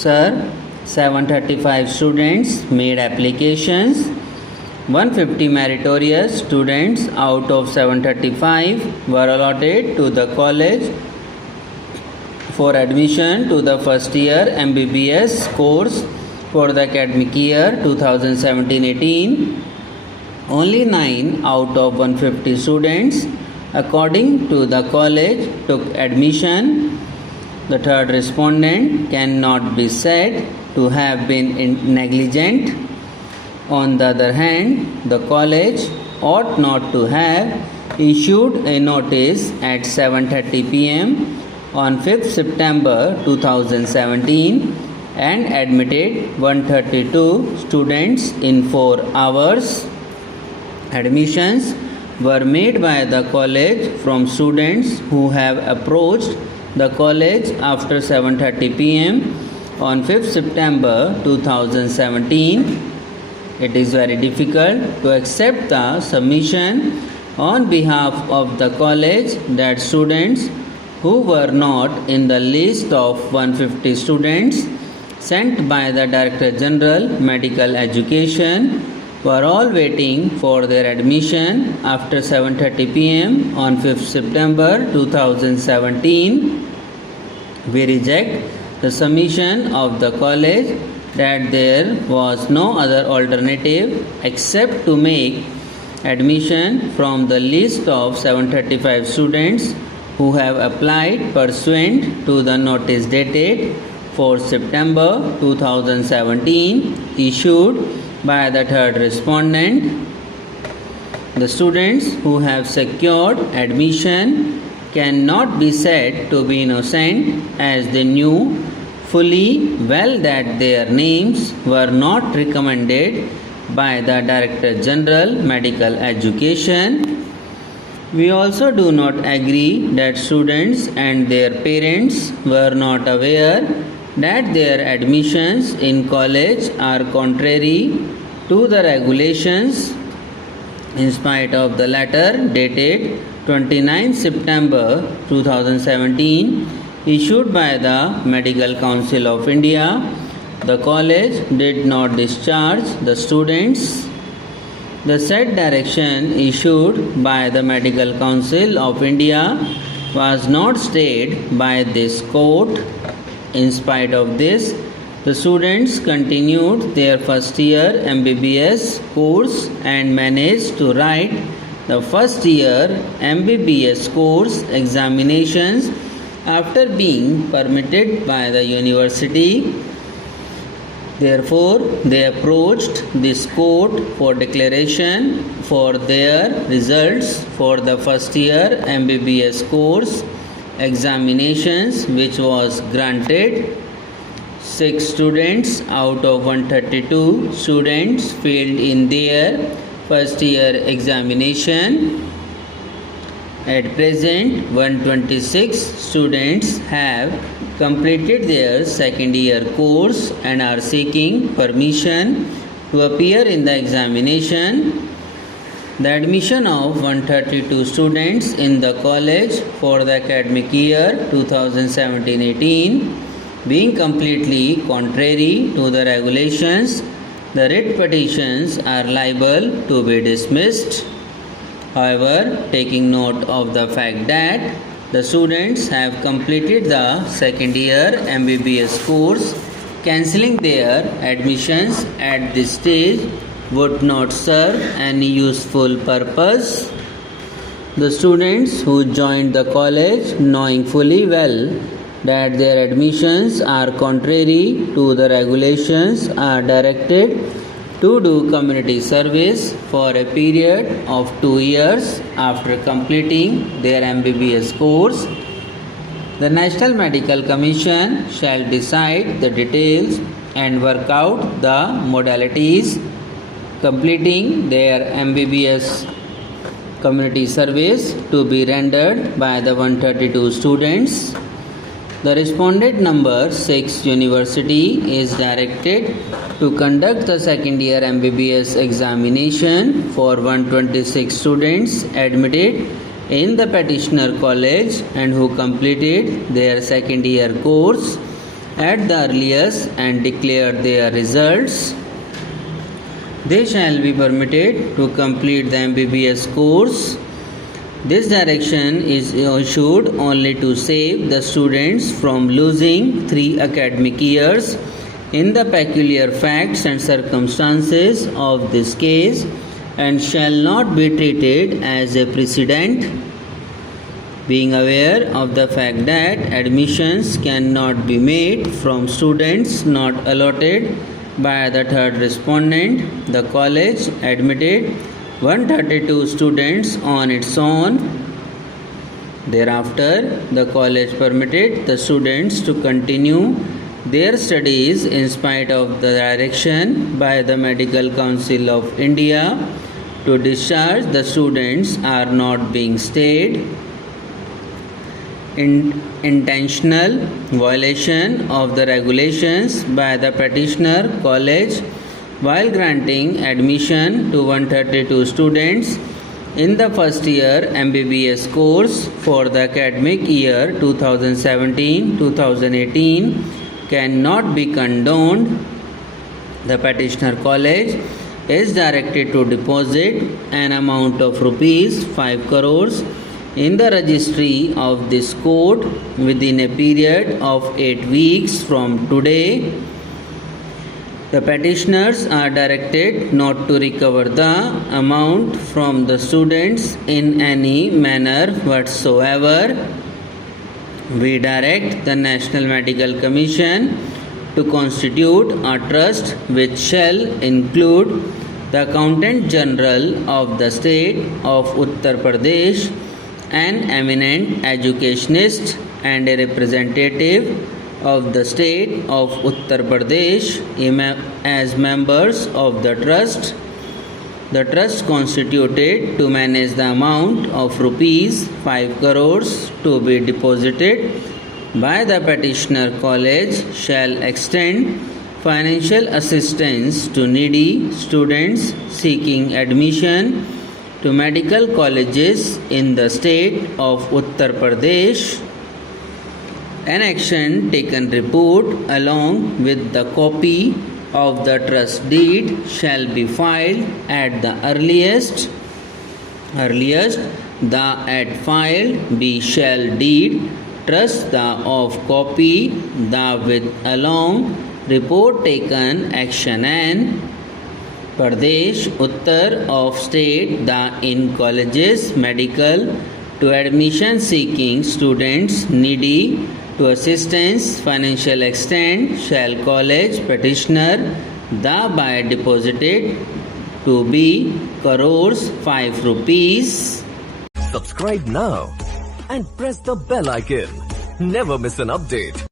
Sir, 735 students made applications. 150 meritorious students out of 735 were allotted to the college for admission to the first year MBBS course for the academic year 2017-18. Only 9 out of 150 students, according to the college, took admission. The third respondent cannot be said to have been negligent. On the other hand, the college ought not to have issued a notice at 7:30 p.m. on 5th September 2017 and admitted 132 students in 4 hours. Admissions were made by the college from students who have approached the college after 7:30 p.m. on 5th September 2017. It is very difficult to accept the submission on behalf of the college that students who were not in the list of 150 students sent by the Director General Medical Education were all waiting for their admission after 7:30 p.m. on 5th September 2017. We reject the submission of the college that there was no other alternative except to make admission from the list of 735 students who have applied pursuant to the notice dated 4 September 2017 issued by the third respondent. The students who have secured admission cannot be said to be innocent, as they knew fully well that their names were not recommended by the Director General Medical Education. We also do not agree that students and their parents were not aware that their admissions in college are contrary to the regulations, in spite of the letter dated 29 September 2017 issued by the Medical Council of India. The college did not discharge the students. The said direction issued by the Medical Council of India was not stayed by this court. In spite of this, the students continued their first year MBBS course and managed to write the first year MBBS course examinations after being permitted by the university. Therefore, they approached this court for declaration for their results for the first year MBBS course examinations, which was granted. 6 students out of 132 students failed in their first year examination. At present, 126 students have completed their second year course and are seeking permission to appear in the examination. The admission of 132 students in the college for the academic year 2017-18 being completely contrary to the regulations, the writ petitions are liable to be dismissed. However, taking note of the fact that the students have completed the second year MBBS course, cancelling their admissions at this stage would not serve any useful purpose. The students who joined the college, knowing fully well that their admissions are contrary to the regulations, are directed to do community service for a period of 2 years after completing their MBBS course. The National Medical Commission shall decide the details and work out the modalities completing their MBBS community service to be rendered by the 132 students. The respondent number 6 university is directed to conduct the second year MBBS examination for 126 students admitted in the petitioner college and who completed their second year course at the earliest and declare their results, they shall be permitted to complete the MBBS course. This direction is issued only to save the students from losing 3 academic years in the peculiar facts and circumstances of this case, and shall not be treated as a precedent. Being aware of the fact that admissions cannot be made from students not allotted by the third respondent, the college admitted 132 students on its own. Thereafter, the college permitted the students to continue their studies in spite of the direction by the Medical Council of India to discharge the students are not being stayed. Intentional violation of the regulations by the petitioner college while granting admission to 132 students in the first year MBBS course for the academic year 2017-2018 cannot be condoned. The petitioner college is directed to deposit an amount of rupees 5 crores in the registry of this court within a period of 8 weeks from today. The petitioners are directed not to recover the amount from the students in any manner whatsoever. We direct the National Medical Commission to constitute a trust which shall include the Accountant General of the State of Uttar Pradesh, an eminent educationist and a representative of the state of Uttar Pradesh as members of the trust. The trust constituted to manage the amount of rupees 5 crores to be deposited by the petitioner college shall extend financial assistance to needy students seeking admission to medical colleges in the state of Uttar Pradesh. An action taken report along with the copy of the trust deed shall be filed at the earliest the at filed b shall deed trust the of copy the with along report taken action and Pradesh Uttar of state the in colleges medical to admission seeking students needy to assistance financial extent shall college petitioner the by deposited to be crores 5 rupees. Subscribe now and press the bell icon. Never miss an update.